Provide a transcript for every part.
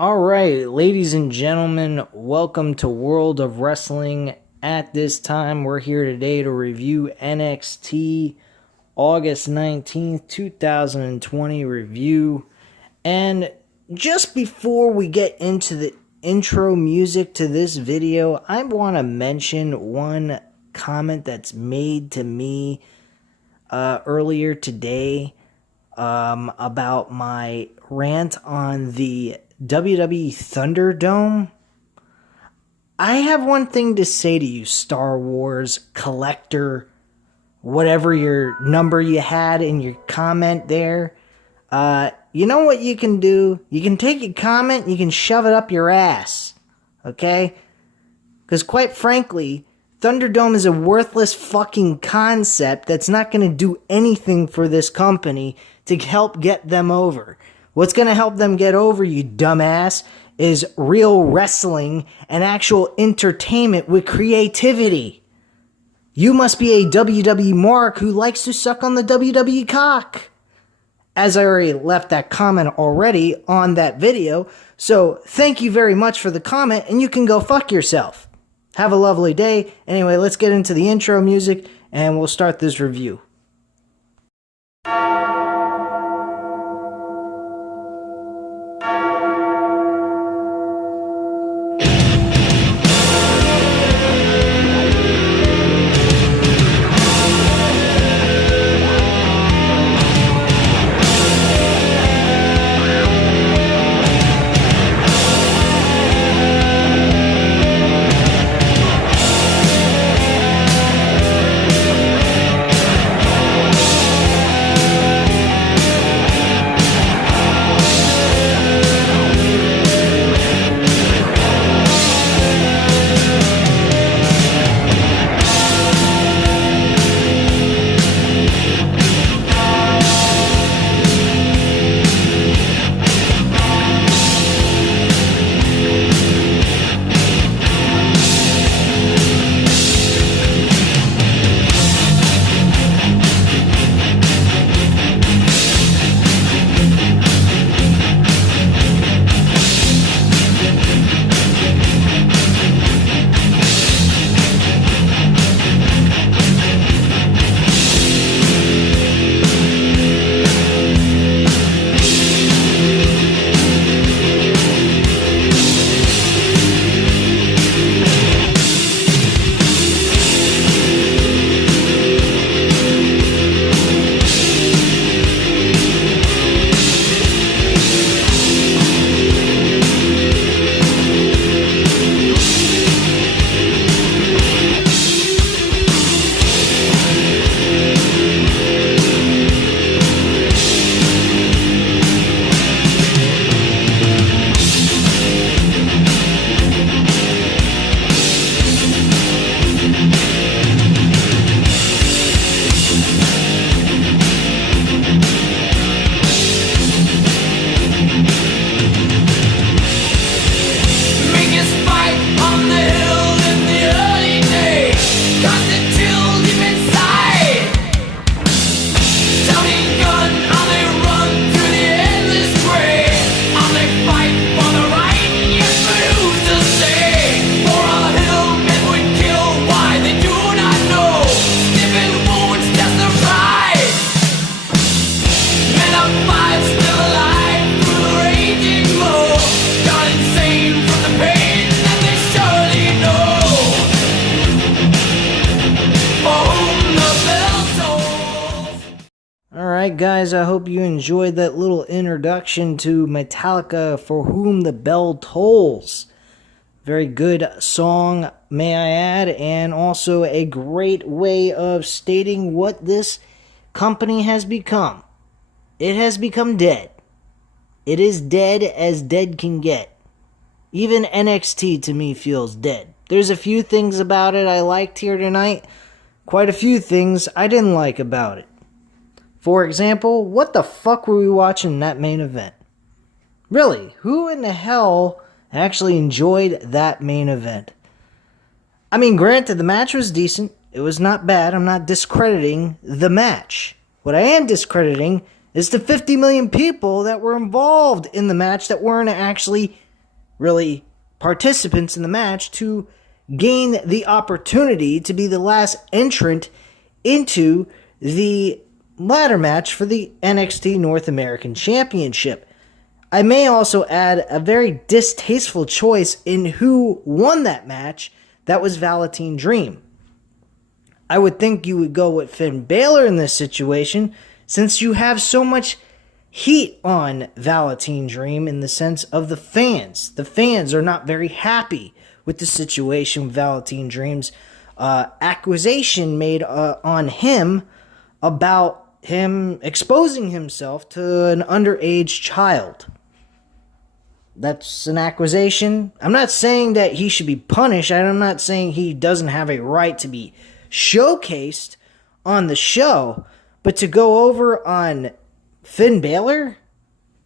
All right, ladies and gentlemen, welcome to World of Wrestling. At this time, we're here today to review NXT August 19th, 2020 review. And just before we get into the intro music to this video, I want to mention one comment that's made to me earlier today about my rant on the WWE Thunderdome. I have one thing to say to you, Star Wars collector, whatever your number you had in your comment there. You know what you can do? You can take your comment, you can shove it up your ass. Okay? Because quite frankly, Thunderdome is a worthless fucking concept that's not going to do anything for this company to help get them over. What's going to help them get over, you dumbass, is real wrestling and actual entertainment with creativity. You must be a WWE mark who likes to suck on the WWE cock. As I already left that comment already on that video, so thank you very much for the comment, and you can go fuck yourself. Have a lovely day. Anyway, let's get into the intro music, and we'll start this review. Alright guys, I hope you enjoyed that little introduction to Metallica, For Whom the Bell Tolls. Very good song, may I add, and also a great way of stating what this company has become. It has become dead. It is dead as dead can get. Even NXT to me feels dead. There's a few things about it I liked here tonight. Quite a few things I didn't like about it. For example, what the fuck were we watching in that main event? Really, who in the hell actually enjoyed that main event? I mean, granted, the match was decent. It was not bad. I'm not discrediting the match. What I am discrediting is the 50 million people that were involved in the match that weren't actually really participants in the match to gain the opportunity to be the last entrant into the ladder match for the NXT North American Championship. I may also add a very distasteful choice in who won that match. That was Velveteen Dream. I would think you would go with Finn Balor in this situation, since you have so much heat on Velveteen Dream in the sense of the fans. The fans are not very happy with the situation with Velveteen Dream's accusation made on him about him exposing himself to an underage child. That's an accusation. I'm not saying that he should be punished. I'm not saying he doesn't have a right to be showcased on the show. But to go over on Finn Balor,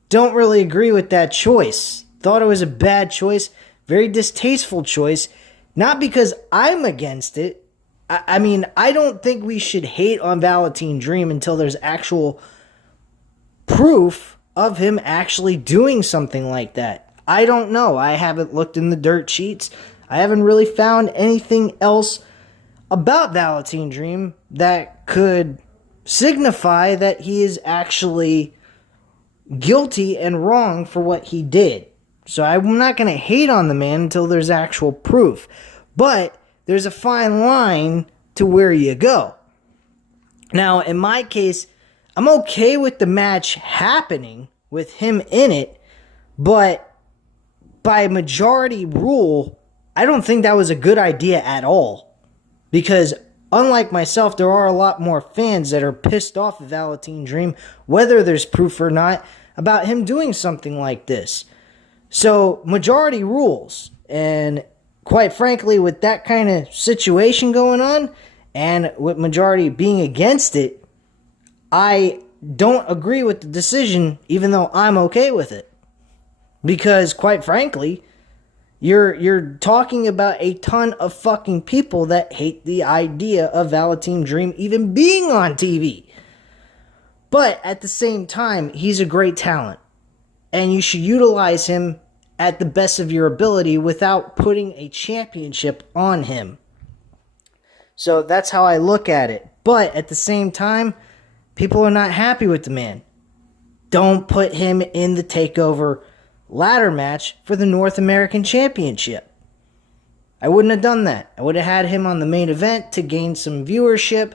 don't really agree with that choice. Thought it was a bad choice. Very distasteful choice. Not because I'm against it. I mean, I don't think we should hate on Velveteen Dream until there's actual proof of him actually doing something like that. I don't know. I haven't looked in the dirt sheets. I haven't really found anything else about Velveteen Dream that could signify that he is actually guilty and wrong for what he did. So I'm not going to hate on the man until there's actual proof. But there's a fine line to where you go. Now, in my case, I'm okay with the match happening with him in it, but by majority rule, I don't think that was a good idea at all. Because unlike myself, there are a lot more fans that are pissed off at Velveteen Dream, whether there's proof or not, about him doing something like this. So, majority rules. And quite frankly, with that kind of situation going on, and with majority being against it, I don't agree with the decision, even though I'm okay with it. Because, quite frankly, you're talking about a ton of fucking people that hate the idea of Velveteen Dream even being on TV. But at the same time, he's a great talent. And you should utilize him at the best of your ability without putting a championship on him. So that's how I look at it. But at the same time, people are not happy with the man. Don't put him in the TakeOver ladder match for the North American Championship. I wouldn't have done that. I would have had him on the main event to gain some viewership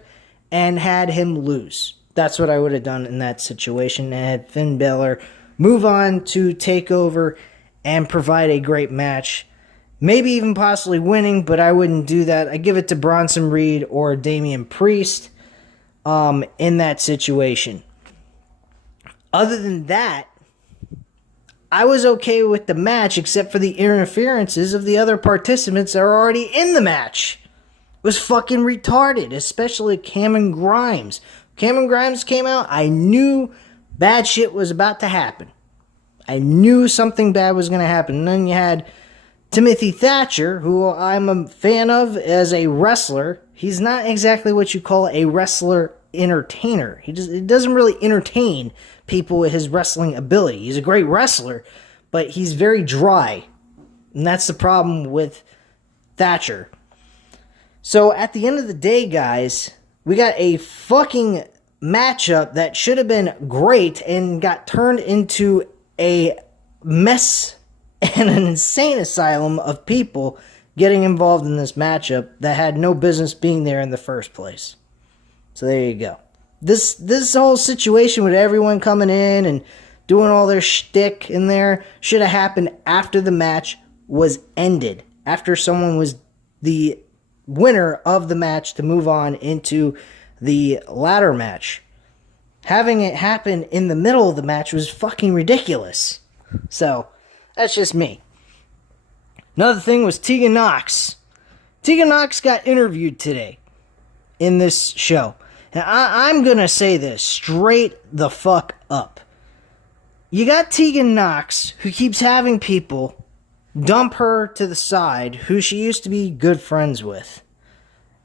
and had him lose. That's what I would have done in that situation, and had Finn Balor move on to TakeOver and provide a great match. Maybe even possibly winning, but I wouldn't do that. I give it to Bronson Reed or Damian Priest in that situation. Other than that, I was okay with the match except for the interferences of the other participants that are already in the match. It was fucking retarded, especially Cameron Grimes. Cameron Grimes came out, I knew bad shit was about to happen. I knew something bad was going to happen. And then you had Timothy Thatcher, who I'm a fan of as a wrestler. He's not exactly what you call a wrestler entertainer. He doesn't really entertain people with his wrestling ability. He's a great wrestler, but he's very dry. And that's the problem with Thatcher. So at the end of the day, guys, we got a fucking matchup that should have been great and got turned into a mess and an insane asylum of people getting involved in this matchup that had no business being there in the first place. So there you go. This whole situation with everyone coming in and doing all their shtick in there should have happened after the match was ended. After someone was the winner of the match to move on into the ladder match. Having it happen in the middle of the match was fucking ridiculous. So, that's just me. Another thing was Tegan Nox. Tegan Nox got interviewed today in this show. And I'm going to say this straight the fuck up. You got Tegan Nox, who keeps having people dump her to the side, who she used to be good friends with.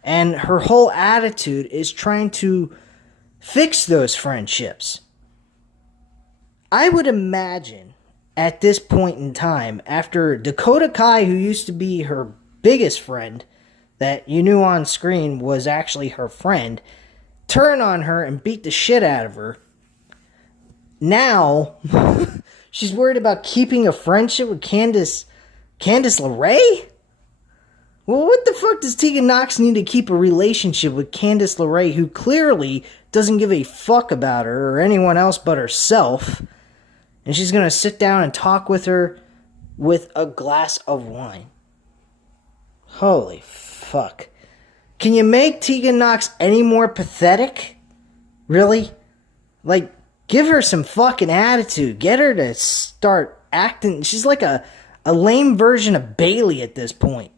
And her whole attitude is trying to fix those friendships. I would imagine at this point in time, after Dakota Kai, who used to be her biggest friend that you knew on screen was actually her friend, turn on her and beat the shit out of her. Now, she's worried about keeping a friendship with Candice LeRae? Well, what the fuck does Tegan Nox need to keep a relationship with Candice LeRae, who clearly doesn't give a fuck about her or anyone else but herself? And she's going to sit down and talk with her with a glass of wine. Holy fuck. Can you make Tegan Nox any more pathetic? Really? Like, give her some fucking attitude. Get her to start acting. She's like a lame version of Bayley at this point.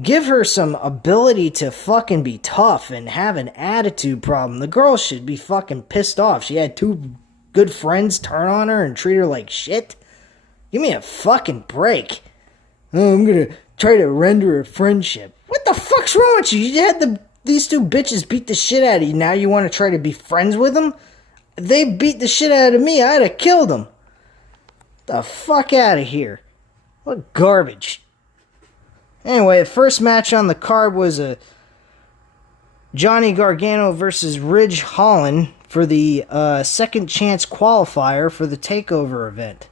Give her some ability to fucking be tough and have an attitude problem. The girl should be fucking pissed off. She had two good friends turn on her and treat her like shit. Give me a fucking break. Oh, I'm gonna try to render a friendship. What the fuck's wrong with you? You had these two bitches beat the shit out of you. Now you want to try to be friends with them? If they beat the shit out of me, I'd have killed them. The fuck out of here. What garbage. Anyway, the first match on the card was a Johnny Gargano versus Ridge Holland for the second chance qualifier for the TakeOver event.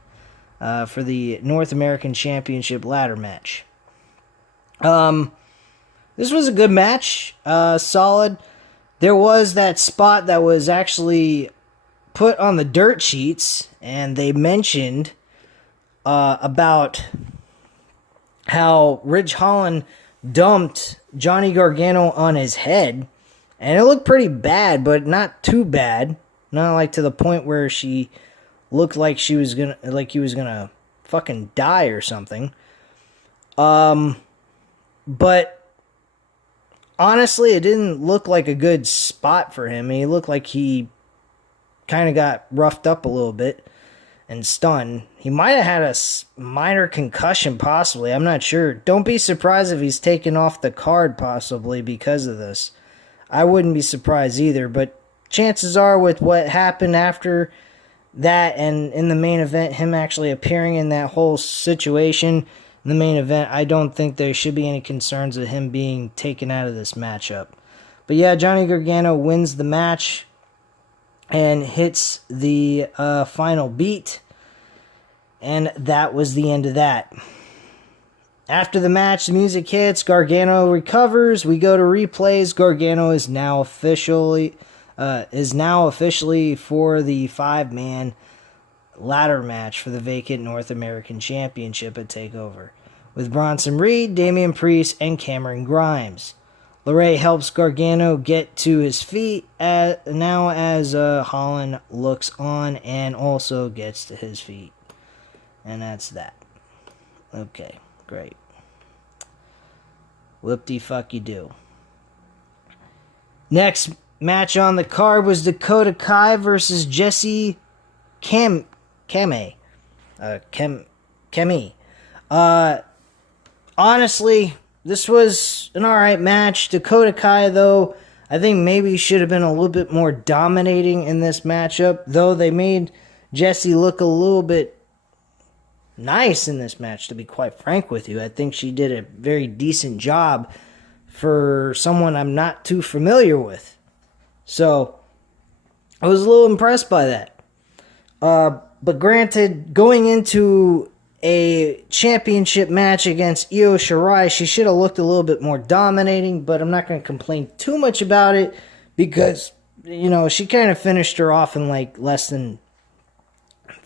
For the North American Championship ladder match. This was a good match. Solid. There was that spot that was actually put on the dirt sheets, and they mentioned about how Ridge Holland dumped Johnny Gargano on his head, and it looked pretty bad, but not too bad. Not like to the point where she looked like he was gonna fucking die or something. But honestly, it didn't look like a good spot for him. He looked like he kind of got roughed up a little bit and stunned. He might have had a minor concussion, possibly. I'm not sure. Don't be surprised if he's taken off the card, possibly, because of this. I wouldn't be surprised either, but chances are with what happened after that and in the main event, him actually appearing in that whole situation in the main event, I don't think there should be any concerns of him being taken out of this matchup. But yeah, Johnny Gargano wins the match and hits the final beat. And that was the end of that. After the match, the music hits. Gargano recovers. We go to replays. Gargano is now officially for the 5-man ladder match for the vacant North American Championship at TakeOver, with Bronson Reed, Damian Priest, and Cameron Grimes. LeRae helps Gargano get to his feet as Holland looks on and also gets to his feet. And that's that. Okay, great. Whoop-de-fuck-you-do. Next match on the card was Dakota Kai versus Jessie Kemi. Honestly, this was an alright match. Dakota Kai, though, I think maybe should have been a little bit more dominating in this matchup, though they made Jessie look a little bit nice in this match, to be quite frank with you. I think she did a very decent job for someone I'm not too familiar with. So, I was a little impressed by that. But granted, going into a championship match against Io Shirai, she should have looked a little bit more dominating, but I'm not going to complain too much about it because, she kind of finished her off in like less than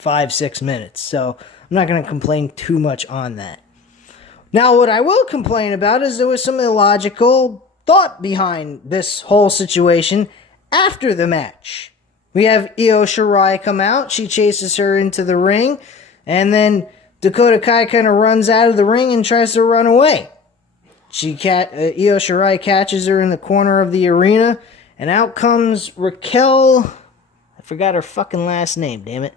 5-6 minutes. So, I'm not going to complain too much on that. Now, what I will complain about is there was some illogical thought behind this whole situation after the match. We have Io Shirai come out. She chases her into the ring. And then Dakota Kai kind of runs out of the ring and tries to run away. Io Shirai catches her in the corner of the arena. And out comes Raquel. I forgot her fucking last name, damn it.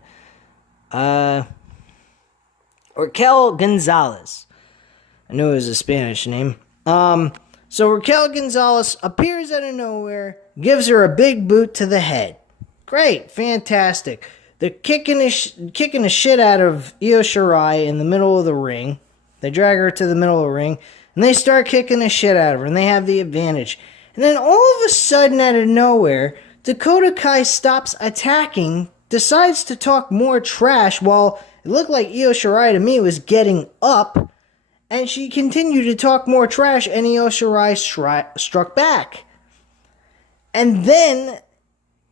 Raquel Gonzalez. I knew it was a Spanish name. So Raquel Gonzalez appears out of nowhere, gives her a big boot to the head. Great, fantastic. They're kicking the shit out of Io Shirai in the middle of the ring. They drag her to the middle of the ring, and they start kicking the shit out of her, and they have the advantage. And then all of a sudden, out of nowhere, Dakota Kai stops attacking, decides to talk more trash while it looked like Io Shirai to me was getting up, and she continued to talk more trash, and Io Shirai struck back. And then,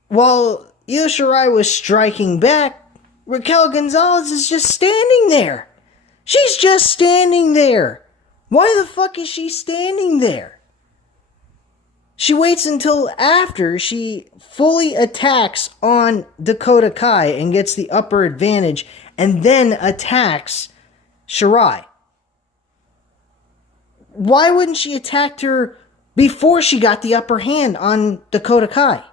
while Io Shirai was striking back, Raquel Gonzalez is just standing there. She's just standing there. Why the fuck is she standing there? She waits until after she fully attacks on Dakota Kai and gets the upper advantage, and then attacks Shirai. Why wouldn't she attack her before she got the upper hand on Dakota Kai?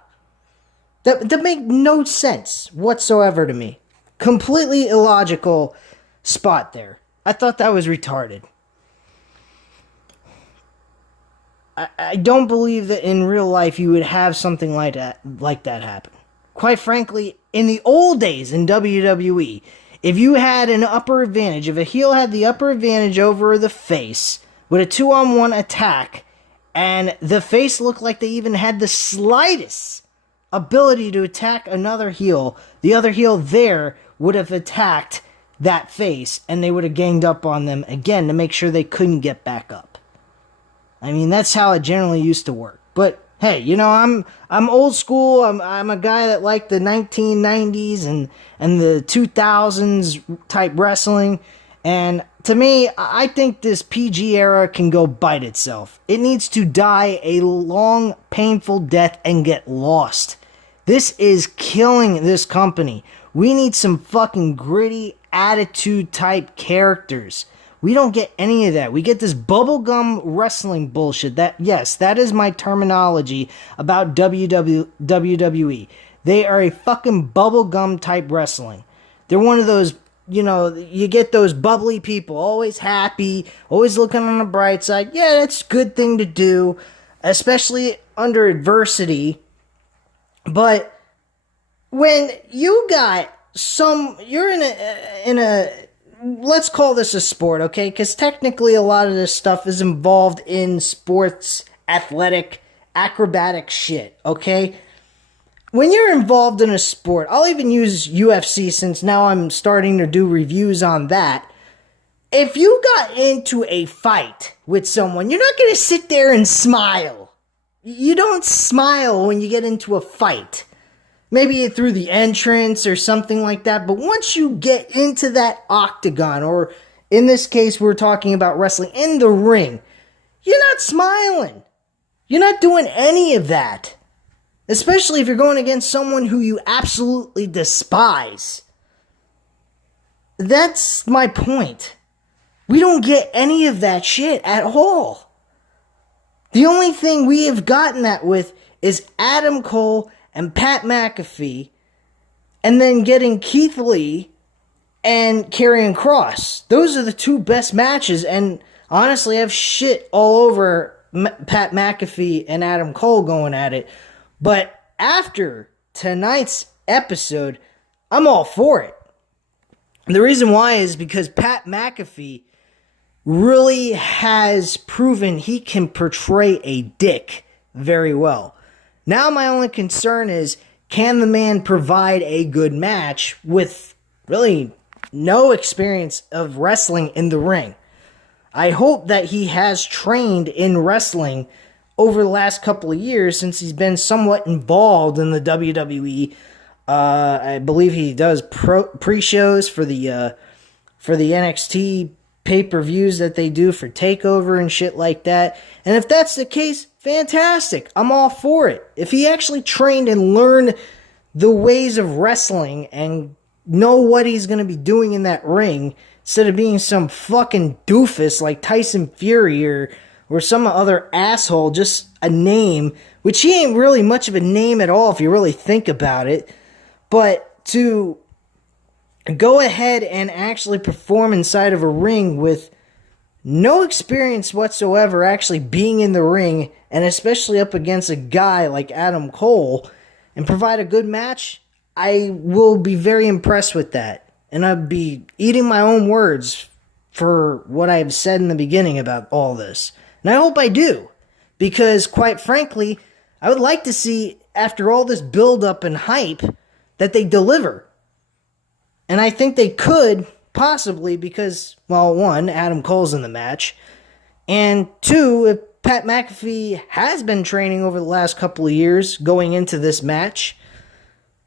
That make no sense whatsoever to me. Completely illogical spot there. I thought that was retarded. I don't believe that in real life you would have something like that happen. Quite frankly, in the old days in WWE, if you had an upper advantage, if a heel had the upper advantage over the face with a 2-on-1 attack, and the face looked like they even had the slightest ability to attack another heel, the other heel there would have attacked that face, and they would have ganged up on them again to make sure they couldn't get back up. I mean, that's how it generally used to work. But hey, you know, I'm old school. I'm a guy that liked the 1990s and the 2000s type wrestling. And to me, I think this PG era can go bite itself. It needs to die a long, painful death and get lost. This is killing this company. We need some fucking gritty attitude type characters. We don't get any of that. We get this bubblegum wrestling bullshit. That is my terminology about WWE. They are a fucking bubblegum type wrestling. They're one of those, you know, you get those bubbly people, always happy, always looking on the bright side. Yeah, that's a good thing to do, especially under adversity. But when you got you're in a let's call this a sport, okay? Because technically a lot of this stuff is involved in sports, athletic, acrobatic shit, okay? When you're involved in a sport, I'll even use UFC since now I'm starting to do reviews on that. If you got into a fight with someone, you're not going to sit there and smile. You don't smile when you get into a fight. Maybe through the entrance or something like that. But once you get into that octagon, or in this case, we're talking about wrestling in the ring, you're not smiling. You're not doing any of that. Especially if you're going against someone who you absolutely despise. That's my point. We don't get any of that shit at all. The only thing we have gotten that with is Adam Cole and Pat McAfee, and then getting Keith Lee and Karrion Kross. Those are the two best matches, and honestly, I have shit all over Pat McAfee and Adam Cole going at it. But after tonight's episode, I'm all for it. The reason why is because Pat McAfee really has proven he can portray a dick very well. Now my only concern is, can the man provide a good match with really no experience of wrestling in the ring? I hope that he has trained in wrestling over the last couple of years since he's been somewhat involved in the WWE. I believe he does pre-shows for the NXT pay-per-views that they do for TakeOver and shit like that. And if that's the case, fantastic. I'm all for it. If he actually trained and learned the ways of wrestling and know what he's going to be doing in that ring, instead of being some fucking doofus like Tyson Fury or some other asshole, just a name, which he ain't really much of a name at all if you really think about it. But to go ahead and actually perform inside of a ring with no experience whatsoever actually being in the ring, and especially up against a guy like Adam Cole, and provide a good match, I will be very impressed with that. And I'd be eating my own words for what I've said in the beginning about all this. And I hope I do. Because, quite frankly, I would like to see, after all this build-up and hype, that they deliver. And I think they could, possibly, because, well, one, Adam Cole's in the match. And two, if Pat McAfee has been training over the last couple of years going into this match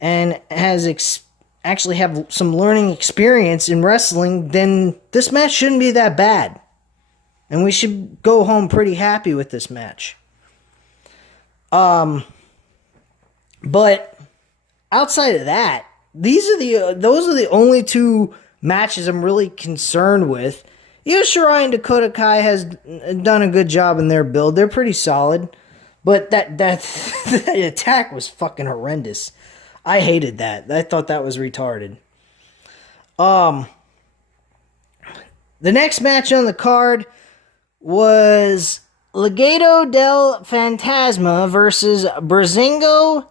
and has actually have some learning experience in wrestling, then this match shouldn't be that bad. And we should go home pretty happy with this match. But outside of that, those are the only two matches I'm really concerned with. Io Shirai and Dakota Kai has done a good job in their build. They're pretty solid. But that attack was fucking horrendous. I hated that. I thought that was retarded. The next match on the card was Legado del Fantasma versus Breezango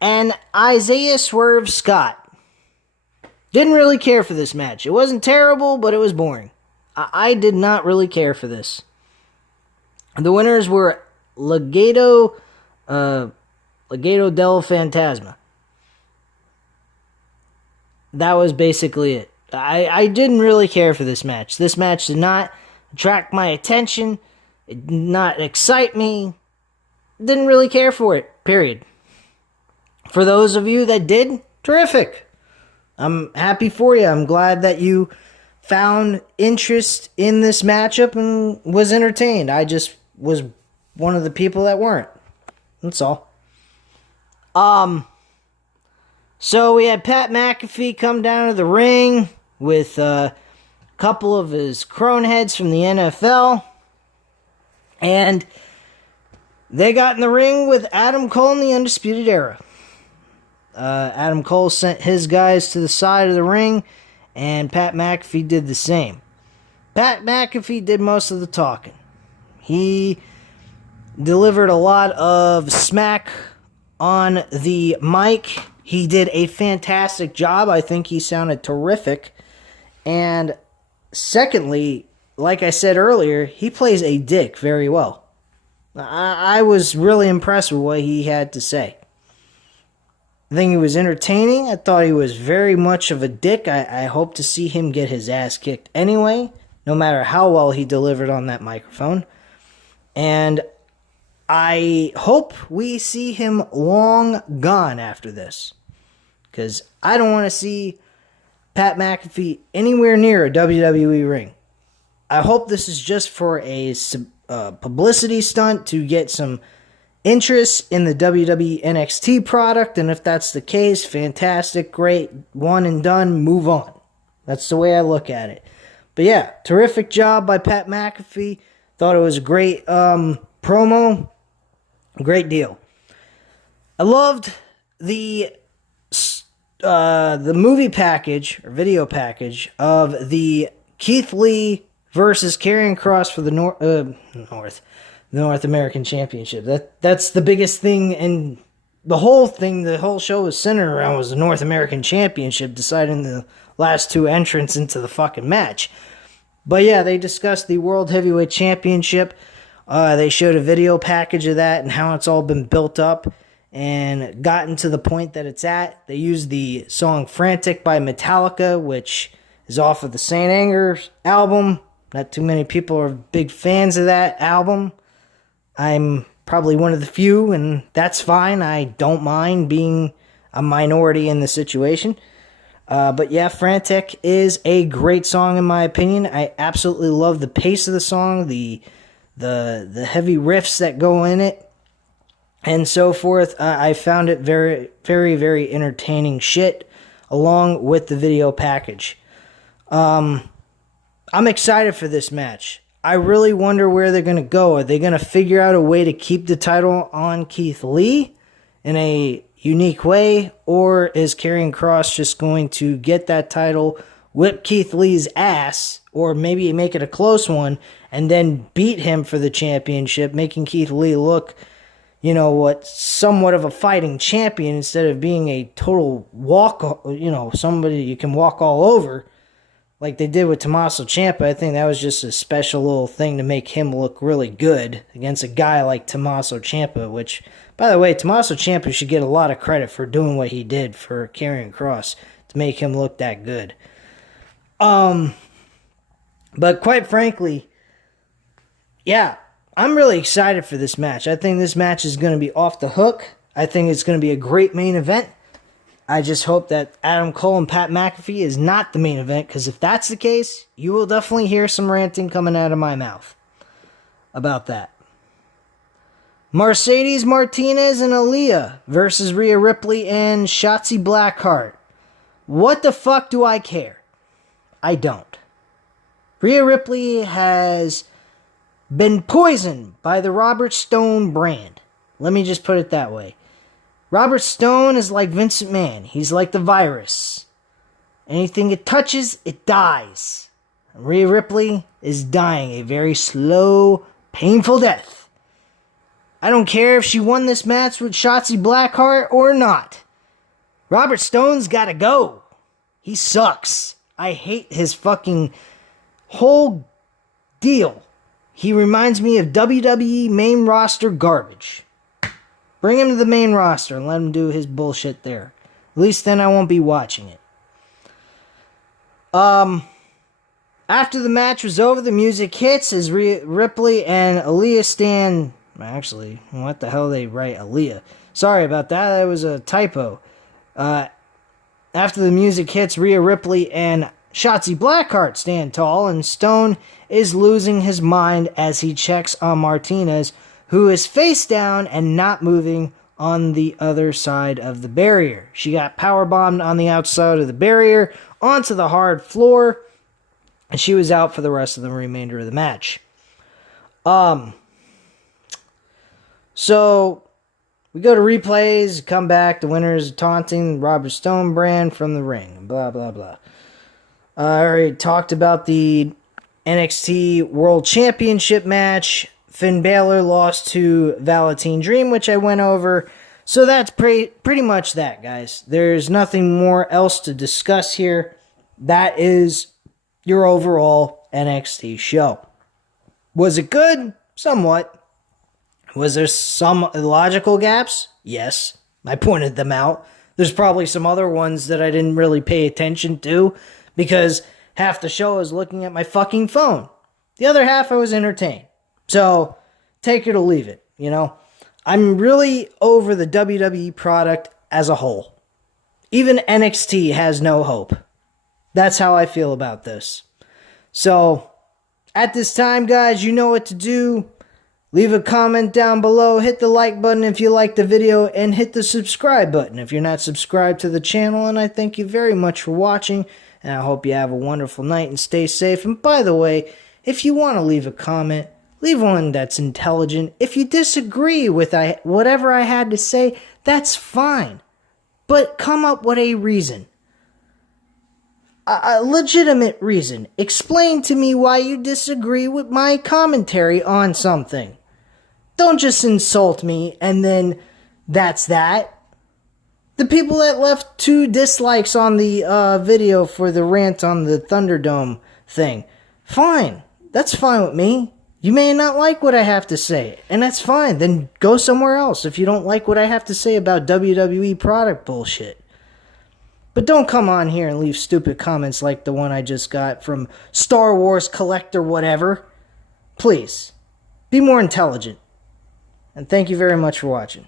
and Isaiah Swerve Scott. Didn't really care for this match. It wasn't terrible, but it was boring. I did not really care for this. The winners were Legado del Fantasma. That was basically it. I didn't really care for this match. This match did not attract my attention. It did not excite me. Didn't really care for it, period. For those of you that did, terrific. I'm happy for you. I'm glad that you found interest in this matchup and was entertained. I just was one of the people that weren't. That's all. So we had Pat McAfee come down to the ring with a couple of his crone heads from the NFL. And they got in the ring with Adam Cole in the Undisputed Era. Adam Cole sent his guys to the side of the ring, and Pat McAfee did the same. Pat McAfee did most of the talking. He delivered a lot of smack on the mic. He did a fantastic job. I think he sounded terrific. And secondly, like I said earlier, he plays a dick very well. I was really impressed with what he had to say. I think he was entertaining. I thought he was very much of a dick. I hope to see him get his ass kicked anyway, no matter how well he delivered on that microphone. And I hope we see him long gone after this. Because I don't want to see Pat McAfee anywhere near a WWE ring. I hope this is just for a publicity stunt to get some interest in the WWE NXT product, and if that's the case, fantastic, great, one and done, move on. That's the way I look at it. But yeah, terrific job by Pat McAfee. Thought it was a great promo. Great deal. I loved the movie package, or video package, of the Keith Lee versus Karrion Kross for the North American Championship. That's the biggest thing, and the whole show was centered around was the North American Championship, deciding the last two entrants into the fucking match. But yeah, they discussed the World Heavyweight Championship. They showed a video package of that and how it's all been built up and gotten to the point that it's at. They used the song Frantic by Metallica, which is off of the Saint Anger album. Not too many people are big fans of that album. I'm probably one of the few, and that's fine. I don't mind being a minority in the situation. But yeah, Frantic is a great song in my opinion. I absolutely love the pace of the song, the heavy riffs that go in it, and so forth. I found it very, very, very entertaining shit, along with the video package. I'm excited for this match. I really wonder where they're going to go. Are they going to figure out a way to keep the title on Keith Lee in a unique way? Or is Karrion Kross just going to get that title, whip Keith Lee's ass, or maybe make it a close one, and then beat him for the championship, making Keith Lee look, somewhat of a fighting champion instead of being a total somebody you can walk all over like they did with Tommaso Ciampa. I think that was just a special little thing to make him look really good against a guy like Tommaso Ciampa, which, by the way, Tommaso Ciampa should get a lot of credit for doing what he did for Karrion Kross to make him look that good. But quite frankly, yeah, I'm really excited for this match. I think this match is going to be off the hook. I think it's going to be a great main event. I just hope that Adam Cole and Pat McAfee is not the main event, because if that's the case, you will definitely hear some ranting coming out of my mouth about that. Mercedes Martinez and Aaliyah versus Rhea Ripley and Shotzi Blackheart. What the fuck do I care? I don't. Rhea Ripley has been poisoned by the Robert Stone brand. Let me just put it that way. Robert Stone is like Vince McMahon. He's like the virus. Anything it touches, it dies. And Rhea Ripley is dying a very slow, painful death. I don't care if she won this match with Shotzi Blackheart or not. Robert Stone's gotta go. He sucks. I hate his fucking whole deal. He reminds me of WWE main roster garbage. Bring him to the main roster and let him do his bullshit there. At least then I won't be watching it. After the match was over, the music hits as Ripley and Aaliyah stand... Actually, what the hell they write Aaliyah? Sorry about that. That was a typo. After the music hits, Rhea Ripley and Shotzi Blackheart stand tall, and Stone is losing his mind as he checks on Martinez, who is face down and not moving on the other side of the barrier. She got powerbombed on the outside of the barrier onto the hard floor, and she was out for the rest of the remainder of the match. So we go to replays, come back, the winner is taunting Robert Stone brand from the ring, blah, blah, blah. I already talked about the NXT World Championship match. Finn Balor lost to Velveteen Dream, which I went over. So that's pretty much that, guys. There's nothing more else to discuss here. That is your overall NXT show. Was it good? Somewhat. Was there some illogical gaps? Yes. I pointed them out. There's probably some other ones that I didn't really pay attention to, because half the show I was looking at my fucking phone. The other half I was entertained. So, take it or leave it, I'm really over the WWE product as a whole. Even NXT has no hope. That's how I feel about this. So, at this time, guys, you know what to do. Leave a comment down below, hit the like button if you like the video, and hit the subscribe button if you're not subscribed to the channel. And I thank you very much for watching, and I hope you have a wonderful night and stay safe. And by the way, if you want to leave a comment, leave one that's intelligent. If you disagree with whatever I had to say, that's fine. But come up with a reason. A legitimate reason. Explain to me why you disagree with my commentary on something. Don't just insult me and then that's that. The people that left 2 dislikes on the video for the rant on the Thunderdome thing, fine. That's fine with me. You may not like what I have to say, and that's fine. Then go somewhere else if you don't like what I have to say about WWE product bullshit. But don't come on here and leave stupid comments like the one I just got from Star Wars Collector whatever. Please, be more intelligent. And thank you very much for watching.